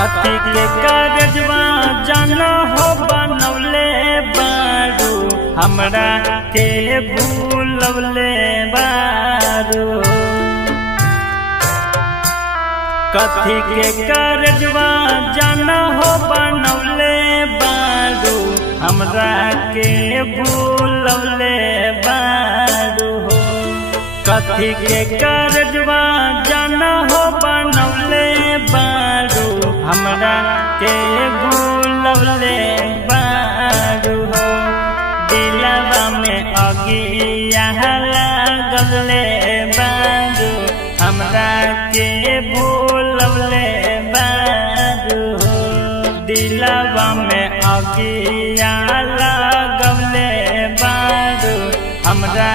कथी के कारजवा जाना हो बनौले बारू हमरा के भूलवले बारू। कथी के कारजवा जाना हो बनौले बारू हमरा के भूलवले बारू। कथी के कारजवा जाना हो बनौले बारू हमरा के भूलवले बारू। दिलवा में अगिया लगले बारू हमरा के भूलवले बारू। दिलवा में अगिया लगले बारू हमरा